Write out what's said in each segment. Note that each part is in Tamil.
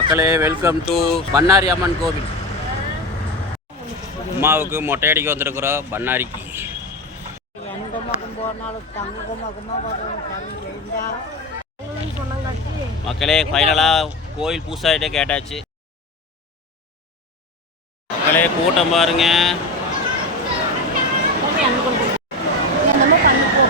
மக்களே வெல்கம் டு பண்ணாரி அம்மன் கோவில். அம்மாவுக்கு மொட்டை அடிக்க வந்திருக்கிறோம் பண்ணாரிக்கு. மக்களே ஃபைனலாக கோயில் பூசாயிட்டே கேட்டாச்சு. மக்களே கூட்டம் பாருங்க. என்னமோ பண்ணிப்போ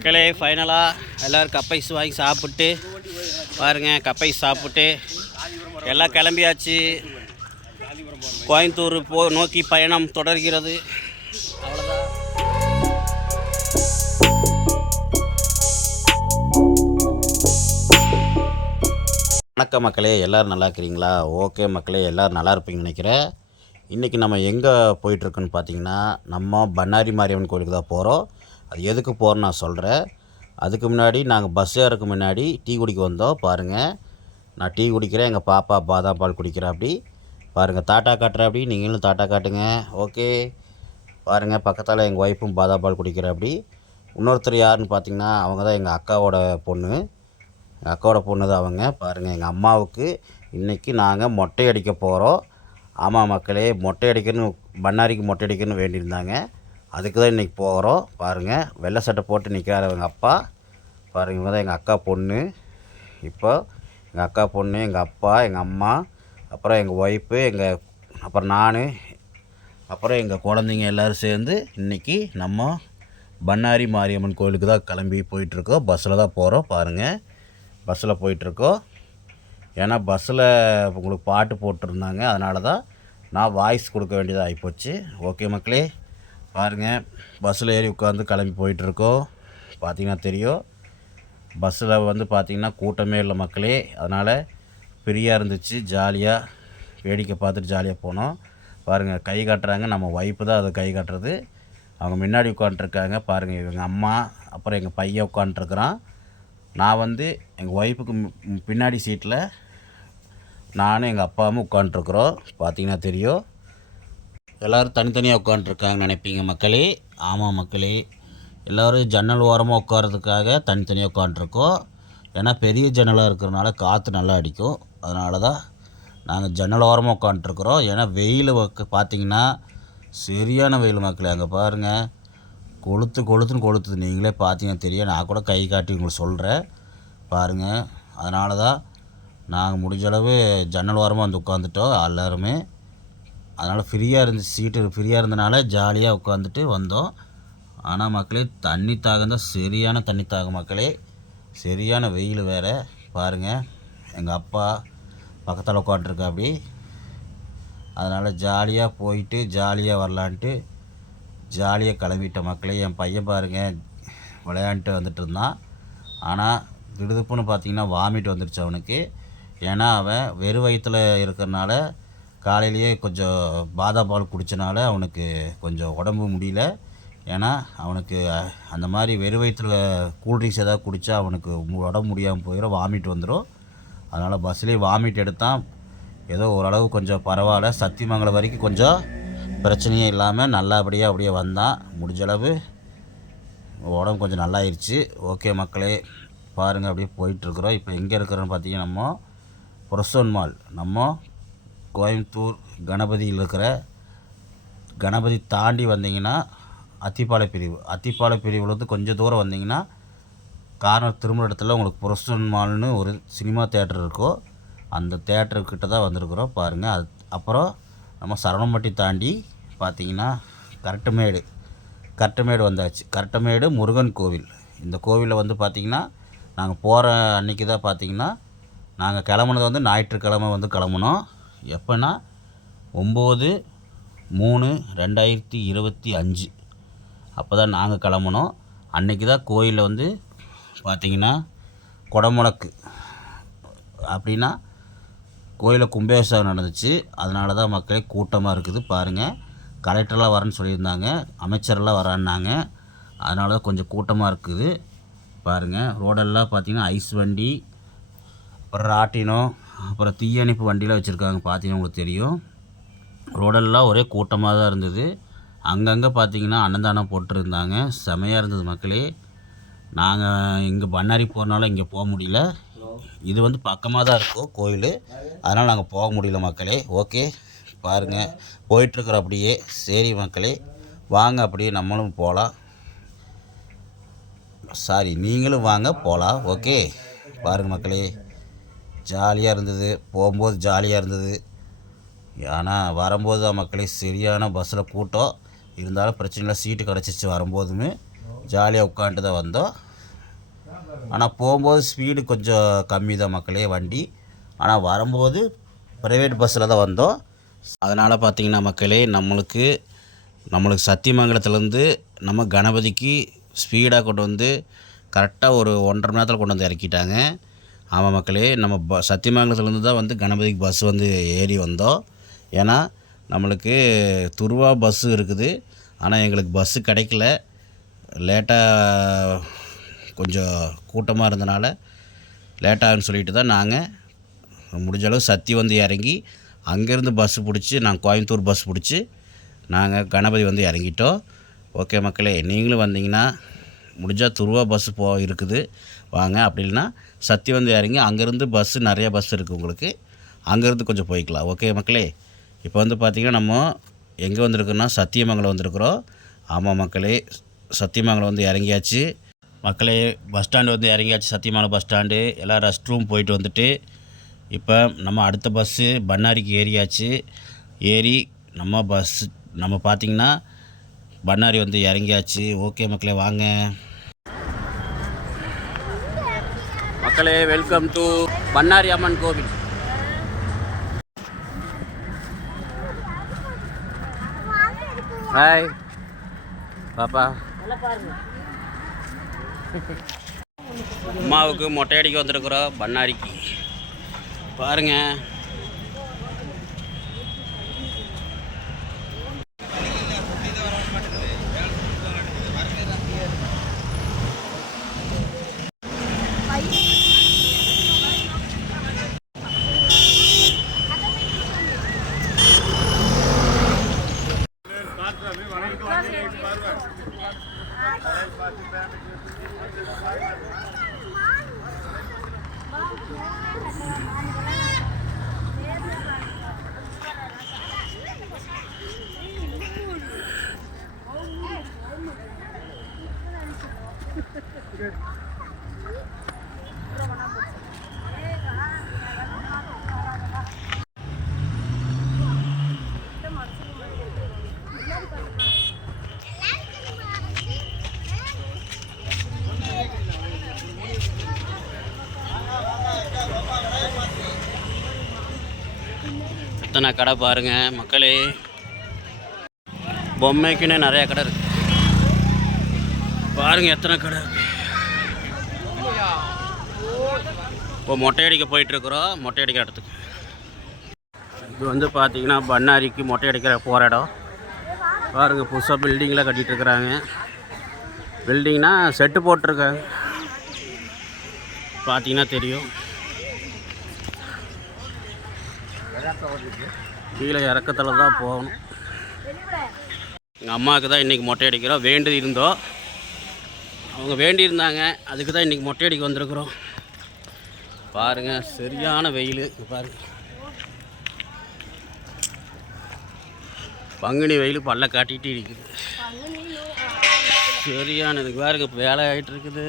மக்களே ஃபைனலாக எல்லோரும் கப்பைஸ் வாங்கி சாப்பிட்டு பாருங்கள் கப்பைஸ் சாப்பிட்டு எல்லாம் கிளம்பியாச்சு. கோயம்புத்தூர் போ நோக்கி பயணம் தொடர்கிறது. அவ்வளோதான் வணக்கம் மக்களே எல்லோரும் நல்லா இருக்கிறீங்களா? ஓகே மக்களே எல்லோரும் நல்லா இருப்பீங்கன்னு நினைக்கிறேன். இன்றைக்கி நம்ம எங்கே போயிட்டுருக்குன்னு பார்த்தீங்கன்னா நம்ம பண்ணாரி மாரியம்மன் கோயிலுக்கு தான் போகிறோம் அது எதுக்கு போகிறேன்னு நான் சொல்கிறேன் அதுக்கு முன்னாடி நாங்கள் பஸ் ஏறக்கு முன்னாடி டீ குடிக்க வந்தோம். பாருங்கள் நான் டீ குடிக்கிறேன். எங்கள் பாப்பா பாதாம் பால் குடிக்கிறாப்படி. பாருங்கள் தாட்டா காட்டுறாப்படி. நீங்களும் தாட்டா காட்டுங்க. ஓகே. பாருங்கள் பக்கத்தால் எங்கள் ஒய்ஃபும் பாதாம் பால் குடிக்கிறாப்படி. இன்னொருத்தர் யாருன்னு பார்த்தீங்கன்னா அவங்க தான் எங்கள் அக்காவோட பொண்ணு. எங்கள் அக்காவோட பொண்ணு தான் அவங்க. பாருங்கள் எங்கள் அம்மாவுக்கு இன்றைக்கி நாங்கள் மொட்டை அடிக்க போகிறோம் ஆமாம் மக்களே மொட்டை அடிக்கணும் பண்ணாரிக்கு மொட்டை அடிக்கணும்னு வேண்டியிருந்தாங்க. அதுக்கு தான் இன்றைக்கி போகிறோம். பாருங்கள் வெள்ளை சட்டை போட்டு நிற்கிறார் எங்கள் அப்பா. பாருங்கள் இவங்க தான் எங்கள் அக்கா பொண்ணு. இப்போ எங்கள் அக்கா பொண்ணு எங்கள் அப்பா எங்கள் அம்மா அப்புறம் எங்கள் ஒய்ஃபு எங்கள் அப்புறம் நான் அப்புறம் எங்கள் குழந்தைங்க எல்லோரும் சேர்ந்து இன்றைக்கி நம்ம பண்ணாரி மாரியம்மன் கோயிலுக்கு தான் கிளம்பி போயிட்டுருக்கோம். பஸ்ஸில் தான் போகிறோம் பாருங்கள் பஸ்ஸில் போயிட்டுருக்கோம். ஏன்னா பஸ்ஸில் உங்களுக்கு பாட்டு போட்டிருந்தாங்க. அதனால தான் நான் வாய்ஸ் கொடுக்க வேண்டியதாக ஆகிப்போச்சு ஓகே மக்களே? பாருங்கள் பஸ்ஸில் ஏறி உட்காந்து கிளம்பி போயிட்டுருக்கோம். பார்த்தீங்கன்னா தெரியும். பஸ்ஸில் வந்து பார்த்திங்கன்னா கூட்டமே இல்லை மக்களே. அதனால் ஃப்ரீயாக இருந்துச்சு. ஜாலியாக வேடிக்கை பார்த்துட்டு ஜாலியாக போனோம். பாருங்கள் கை காட்டுறாங்க. நம்ம ஒய்ஃபு தான் அதை கை காட்டுறது. அவங்க முன்னாடி உட்காண்ட்ருக்காங்க பாருங்கள் எங்கள் அம்மா அப்புறம் எங்கள் பையன் உட்காண்ட்ருக்குறான் நான் வந்து எங்கள் ஒய்ஃபுக்கு பின்னாடி சீட்டில் நானும் எங்கள் அப்பாவும் உட்காண்ட்ருக்குறோம் பார்த்தீங்கன்னா தெரியும். எல்லோரும் தனித்தனியாக உட்காந்துருக்காங்க நினைப்பீங்க மக்களே. ஆமாம் மக்களே. எல்லோரும் ஜன்னல் ஓரமாக உட்காரதுக்காக தனித்தனியாக உட்காந்துருக்கோம் ஏன்னா பெரிய ஜன்னலாக இருக்கிறனால காற்று நல்லா அடிக்கும். அதனால தான் நாங்கள் ஜன்னல் ஓரமாக உட்காந்துட்ருக்குறோம் ஏன்னா வெயில் பார்த்தீங்கன்னா சரியான வெயில் மக்களே. அங்கே பாருங்கள் கொளுத்து கொளுத்துன்னு கொளுத்துது. நீங்களே பார்த்தீங்கன்னா தெரியும். நான் கூட கை காட்டி உங்களுக்கு சொல்கிறேன் பாருங்கள் அதனால தான் நாங்கள் முடிஞ்ச அளவு ஜன்னல் ஓரமாக வந்து உட்காந்துட்டோம் எல்லாருமே. அதனால் ஃப்ரீயாக இருந்துச்சு சீட்டு ஃப்ரீயாக இருந்தனால ஜாலியாக உட்காந்துட்டு வந்தோம். ஆனால் மக்களே தண்ணி தாகம் தான் சரியான தண்ணி தாகம் மக்களே. சரியான வெயில் வேறு. பாருங்கள் எங்கள் அப்பா பக்கத்தில் உட்காண்ட்ருக்கா அப்படி அதனால் ஜாலியாக போயிட்டு ஜாலியாக வரலான்ட்டு ஜாலியாக கிளம்பிட்ட மக்களே. என் பையன் பாருங்கள் விளையாண்டுட்டு வந்துட்டு இருந்தான். ஆனால் திடுதுப்புன்னு பார்த்தீங்கன்னா வாமிட் வந்துடுச்சு அவனுக்கு. ஏன்னா அவன் வெறும் வயிற்றில் இருக்கிறனால காலையிலேயே கொஞ்சம் பாதாம் பால் குடித்தனால அவனுக்கு கொஞ்சம் உடம்பு முடியல. ஏன்னா அவனுக்கு அந்த மாதிரி வெறும் வயிற்றில் கூல்ட்ரிங்க்ஸ் ஏதாவது குடித்தா அவனுக்கு உடம்பு முடியாமல் போயிடும் வாமிட் வந்துடும் அதனால் பஸ்லேயே வாமிட் எடுத்தான். ஏதோ ஓரளவு கொஞ்சம் பரவாயில்ல. சத்தியமங்கலம் வரைக்கும் கொஞ்சம் பிரச்சனையே இல்லாமல் நல்லபடியாக அப்படியே வந்தான். முடிஞ்ச அளவு உடம்பு கொஞ்சம் நல்லாயிருச்சு. ஓகே மக்களே பாருங்கள் அப்படியே போயிட்டுருக்குறோம் இப்போ எங்கே இருக்கிறோன்னு பார்த்தீங்கன்னா நம்ம புரசோன் மால். நம்ம கோயம்புத்தூர் கணபதியில் இருக்கிற கணபதி தாண்டி வந்தீங்கன்னா அத்திப்பாலை பிரிவு. அத்திப்பாலை பிரிவுலேருந்து கொஞ்சம் தூரம் வந்தீங்கன்னா கார்னர் திரும்ப இடத்துல உங்களுக்கு புரசன் மால்னு ஒரு சினிமா தேட்டர் இருக்கோ அந்த தேட்டருக்கிட்ட தான் வந்திருக்கிறோம். பாருங்கள் அது அப்புறம் நம்ம சரவணம்பட்டி தாண்டி பார்த்தீங்கன்னா கரட்டுமேடு. கரட்டுமேடு வந்தாச்சு. கரட்டுமேடு முருகன் கோவில். இந்த கோவிலில் வந்து பார்த்திங்கன்னா நாங்கள் போகிற அன்னைக்கு தான் பார்த்தீங்கன்னா நாங்கள் கிளம்புனது வந்து ஞாயிற்றுக்கிழமை வந்து கிளம்புனோம். எப்போன்னா ஒம்பது மூணு ரெண்டாயிரத்தி இருபத்தி அஞ்சு. அப்போ தான் நாங்கள் கிளம்புனோம். அன்றைக்கி தான் கோயிலில் வந்து பார்த்தீங்கன்னா குடமுழக்கு. அப்படின்னா கோயிலில் கும்பாபிஷேகம் நடந்துச்சு. அதனால தான் மக்களே கூட்டமாக இருக்குது பாருங்கள் கலெக்டர்லாம் வரேன்னு சொல்லியிருந்தாங்க. அமைச்சரெல்லாம் வரான்னாங்க. அதனால தான் கொஞ்சம் கூட்டமாக இருக்குது. பாருங்கள் ரோடெல்லாம் பார்த்தீங்கன்னா ஐஸ் வண்டி அப்புறம் ராட்டினம் அப்புறம் தீயணைப்பு வண்டிலாம் வச்சுருக்காங்க பார்த்தீங்கன்னா உங்களுக்கு தெரியும். ரோடெல்லாம் ஒரே கூட்டமாக தான் இருந்தது. அங்கங்கே பார்த்தீங்கன்னா அன்னதானம் போட்டிருந்தாங்க. செமையாக இருந்தது மக்களே. நாங்கள் இங்கே பண்ணாரி போகிறனால இங்கே போக முடியல. இது வந்து பக்கமாக தான் இருக்கும் கோயில். அதனால் நாங்கள் போக முடியல மக்களே. ஓகே பாருங்கள் போயிட்டுருக்குற அப்படியே. சரி மக்களே வாங்க அப்படியே நம்மளும் போகலாம். சாரி நீங்களும் வாங்க போகலாம். ஓகே பாருங்கள் மக்களே. ஜாலியாக இருந்தது. போகும்போது ஜாலியாக இருந்தது. ஆனால் வரும்போது தான் மக்களே சரியான பஸ்ஸில் கூட்டம். இருந்தாலும் பிரச்சனை இல்லை சீட்டு கிடச்சிச்சு வரும்போதுமே. ஜாலியாக உட்காந்துட்டு தான் வந்தோம். ஆனால் போகும்போது ஸ்பீடு கொஞ்சம் கம்மி தான் மக்களே வண்டி. ஆனால் வரும்போது ப்ரைவேட் பஸ்ஸில் தான் வந்தோம். அதனால் பார்த்திங்கன்னா மக்களே நம்மளுக்கு நம்மளுக்கு சத்தியமங்கலத்துலேருந்து நம்ம கணபதிக்கு ஸ்பீடாக கொண்டு வந்து கரெக்டாக ஒரு ஒன்றரை மணி நேரத்தில் கொண்டு வந்து இறக்கிட்டாங்க. ஆமாம் மக்களே நம்ம ப சத்தியமங்கலத்துலேருந்து தான் வந்து கணபதிக்கு பஸ் வந்து ஏறி வந்தோம். ஏன்னா நம்மளுக்கு துருவா பஸ்ஸு இருக்குது. ஆனால் எங்களுக்கு பஸ்ஸு கிடைக்கல. லேட்டாக கொஞ்சம் கூட்டமாக இருந்தனால லேட்டாகுன்னு சொல்லிட்டு தான் நாங்கள் முடிஞ்ச அளவு சத்தி வந்து இறங்கி அங்கேருந்து பஸ்ஸு பிடிச்சி நாங்கள் கோயம்புத்தூர் பஸ் பிடிச்சி நாங்கள் கணபதி வந்து இறங்கிட்டோம். ஓகே மக்களே நீங்களும் வந்தீங்கன்னா முடிஞ்சால் துருவா பஸ்ஸு போ இருக்குது. வாங்க அப்படி இல்லைன்னா சத்தி வந்து இறங்கி அங்கேருந்து பஸ்ஸு நிறைய பஸ் இருக்குது உங்களுக்கு. அங்கேருந்து கொஞ்சம் போய்க்கலாம். ஓகே மக்களே? இப்போ வந்து பார்த்திங்கன்னா நம்ம எங்கே வந்திருக்கோன்னா சத்தியமங்கலம் வந்திருக்கிறோம். ஆமாம் மக்களே. சத்தியமங்கலம் வந்து இறங்கியாச்சு. மக்களே பஸ் ஸ்டாண்டு வந்து இறங்கியாச்சு. சத்தியமங்கலம் பஸ் ஸ்டாண்டு எல்லாம் ரெஸ்ட் ரூம் போயிட்டு வந்துட்டு இப்போ நம்ம அடுத்த பஸ்ஸு பண்ணாரிக்கு ஏறியாச்சு. ஏறி நம்ம பஸ் நம்ம பார்த்திங்கன்னா பண்ணாரி வந்து இறங்கியாச்சு. ஓகே மக்களே வாங்க. மக்களே வெல்கம் டு பண்ணாரி அம்மன் கோவில். ஹாய் பாப்பா. அம்மாவுக்கு மொட்டை அடிக்க வந்திருக்கிறோம் பண்ணாரிக்கு. பாருங்க. எத்தனை கடை பாருங்க மக்களே. பொம்மைக்குன்னே நிறைய கடை இருக்கு. பாருங்க எத்தனை கடை இப்போ மொட்டை அடிக்க போயிட்டு இருக்கிறோம் மொட்டை அடிக்கிற இடத்துக்கு. இது வந்து பார்த்தீங்கன்னா பண்ணாரிக்கு மொட்டை அடிக்கிற போகிற இடம். பாருங்க புதுசாக பில்டிங்லாம் கட்டிட்டு இருக்கிறாங்க பில்டிங்னா செட்டு போட்டிருக்காங்க. பார்த்தீங்கன்னா தெரியும். கீழே இறக்கத்தில் தான் போகணும். எங்கள் அம்மாவுக்கு தான் இன்றைக்கி மொட்டை அடிக்கிறோம். வேண்டி இருந்தோம் அவங்க வேண்டி இருந்தாங்க. அதுக்கு தான் இன்றைக்கி மொட்டை அடிக்க வந்திருக்கிறோம். பாருங்கள் சரியான வெயில். பாருங்கள் பங்குனி வெயில் பல்ல காட்டிகிட்டு இருக்குது. சரியான இதுக்கு பாருங்க இப்போ வேலை ஆகிட்டு இருக்குது.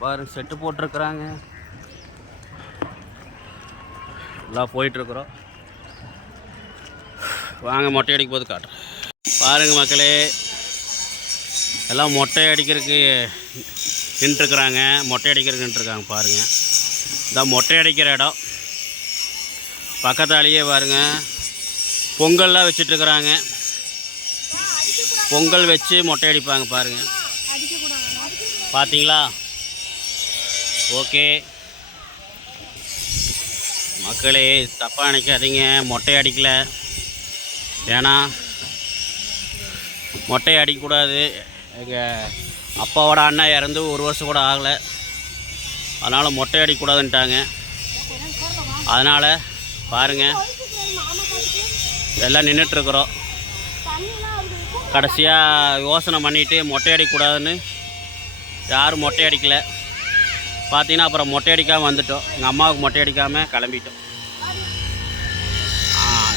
பாருங்க செட்டு போட்டிருக்குறாங்க. எல்லாம் போயிட்டுருக்குறோம் வாங்க மொட்டை அடிக்க போது காட்டுறேன். பாருங்கள் மக்களே எல்லாம் மொட்டை அடிக்கிறதுக்கு நின்றுருக்குறாங்க. மொட்டை அடிக்கிறதுக்கு நின்றுருக்காங்க பாருங்கள் இதான் மொட்டை அடிக்கிற இடம். பக்கத்தாலேயே பாருங்க. பொங்கல்லாம் வச்சிட்ருக்குறாங்க பொங்கல் வச்சு மொட்டை அடிப்பாங்க பாருங்கள் பார்த்தீங்களா ஓகே. மக்களே தப்பாக நினைக்காதீங்க. மொட்டை அடிக்கலை. ஏன்னா மொட்டை அடிக்கக்கூடாது. எங்கள் அப்பாவோட அண்ணா இறந்து ஒரு வருஷம் கூட ஆகலை. அதனால் மொட்டை அடிக்கக்கூடாதுன்ட்டாங்க. அதனால் பாருங்கள் எல்லாம் நின்றுட்டுருக்குறோம் கடைசியாக யோசனை பண்ணிவிட்டு மொட்டை அடிக்கக்கூடாதுன்னு யாரும் மொட்டை அடிக்கலை. பார்த்தீங்கன்னா அப்புறம் மொட்டை அடிக்காமல் வந்துட்டோம். எங்கள் அம்மாவுக்கு மொட்டை அடிக்காமல் கிளம்பிட்டோம்.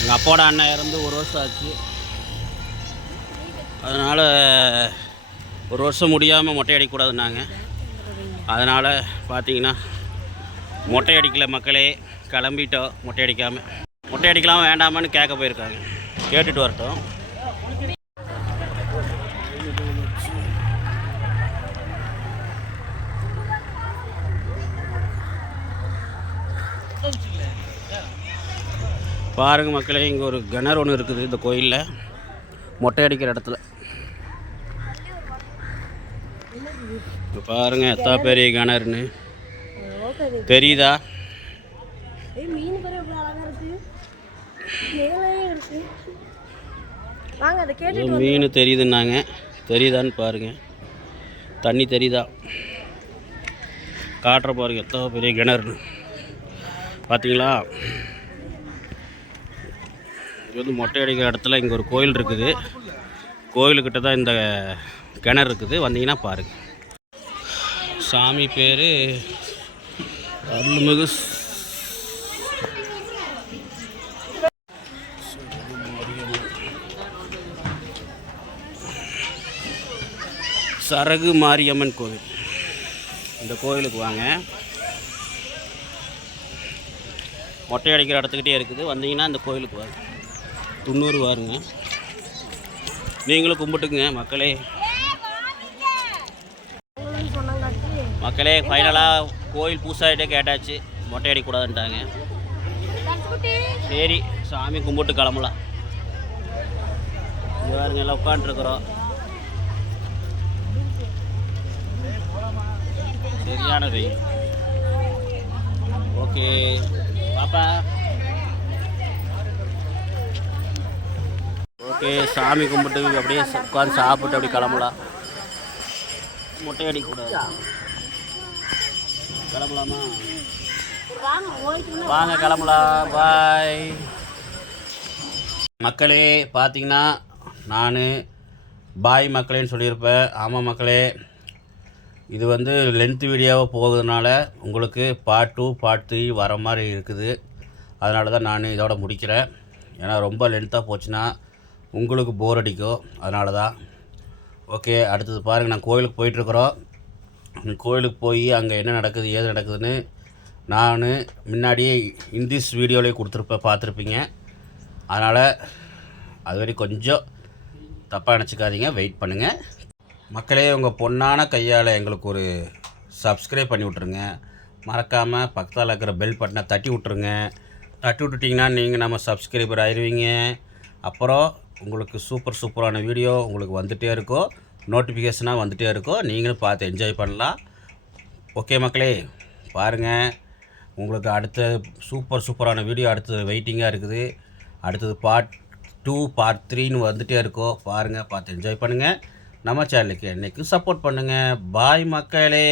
எங்கள் அப்பாவோட அண்ணன் இறந்து ஒரு வருஷம் ஆச்சு. அதனால் ஒரு வருஷம் முடியாமல் மொட்டை அடிக்கக்கூடாதுன்னாங்க. அதனால் பார்த்தீங்கன்னா மொட்டை அடிக்கல மக்களே கிளம்பிட்டோம் மொட்டை அடிக்காமல் மொட்டை அடிக்கலாம் வேண்டாமான்னு கேட்க போயிருக்காங்க. கேட்டுட்டு வரட்டும். பாருங்க மக்களே இங்கே ஒரு கிணறு ஒன்று இருக்குது இந்த கோயிலில். மொட்டை அடிக்கிற இடத்துல. இங்க பாருங்க எத்தா பெரிய கிணறுன்னு. தெரியுதா? மீன் தெரியுதுன்னாங்க. தெரியுதான்னு பாருங்க. தண்ணி தெரியுதா? காட்டுற பாருங்க எத்தோ பெரிய கிணறு பார்த்தீங்களா இது வந்து மொட்டை அடிக்கிற இடத்துல இங்கே ஒரு கோயில் இருக்குது. கோயிலுக்கிட்ட தான் இந்த கிணறு இருக்குது. வந்தீங்கன்னா பாருங்க. சாமி பேர் அருள்மிகு சரகு மாரியம்மன் கோவில். இந்த கோவிலுக்கு வாங்க. மொட்டை அடிக்கிற இடத்துக்கிட்டே இருக்குது. வந்தீங்கன்னா இந்த கோவிலுக்கு வாங்க. தொண்ணூறு வாருங்க. நீங்களும் கும்பிட்டுக்குங்க மக்களே. மக்களே ஃபைனலாக கோயில் பூசாரிட்டே கேட்டாச்சு. மொட்டை அடிக்கக்கூடாதுன்ட்டாங்க சரி சாமி கும்பிட்டு கிளம்பலாம். பாருங்க எல்லாம் உட்காந்துருக்குறோம் சரியான வெயில். ஓகே பாப்பா. ஓகே சாமி கும்பிட்டு அப்படியே உட்காந்து சாப்பிட்டு அப்படியே கிளம்பலாம். முட்டை அடிக்கக்கூடாது கிளம்பலாமா? வாங்க கிளம்பலாம். பாய். மக்களே பார்த்தீங்கன்னா நான் பாய் மக்களேன்னு சொல்லியிருப்பேன். ஆமாம் மக்களே இது வந்து லென்த் வீடியோவாக போகிறதுனால உங்களுக்கு பார்ட் டூ பார்ட் த்ரீ வர மாதிரி இருக்குது. அதனால தான் நான் இதோட முடிக்கிறேன். ஏன்னா ரொம்ப லென்த்தாக போச்சுன்னா உங்களுக்கு போர் அடிக்கும். அதனால தான் ஓகே அடுத்தது பாருங்கள் நான் கோயிலுக்கு போயிட்டுருக்குறோம். கோயிலுக்கு போய் அங்கே என்ன நடக்குது ஏது நடக்குதுன்னு நான் முன்னாடியே இந்திஸ் வீடியோலேயே கொடுத்துருப்பேன் பார்த்துருப்பீங்க. அதனால் அது வரைக்கும் கொஞ்சம் தப்பாக நினச்சிக்காதீங்க வெயிட் பண்ணுங்கள் மக்களே உங்கள் பொண்ணான கையால் எங்களுக்கு ஒரு சப்ஸ்கிரைப் பண்ணி விட்ருங்க மறக்காமல் பக்கத்தில் இருக்கிற பெல் பட்டனை தட்டி விட்ருங்க தட்டி விட்டுட்டிங்கன்னா நீங்கள் நம்ம சப்ஸ்கிரைபர் ஆயிடுவீங்க அப்புறம் உங்களுக்கு சூப்பர் சூப்பரான வீடியோ உங்களுக்கு வந்துகிட்டே இருக்கும் நோட்டிஃபிகேஷனாக வந்துகிட்டே இருக்கும் நீங்களும் பார்த்து என்ஜாய் பண்ணலாம். ஓகே மக்களே பாருங்கள் உங்களுக்கு அடுத்த சூப்பர் சூப்பரான வீடியோ அடுத்தது வெயிட்டிங்காக இருக்குது. அடுத்தது பார்ட் டூ பார்ட் த்ரீன்னு வந்துகிட்டே இருக்கோ பாருங்கள் பார்த்து என்ஜாய் பண்ணுங்கள் நம்ம சேனலுக்கு என்றைக்கும் சப்போர்ட் பண்ணுங்கள் பாய் மக்களே.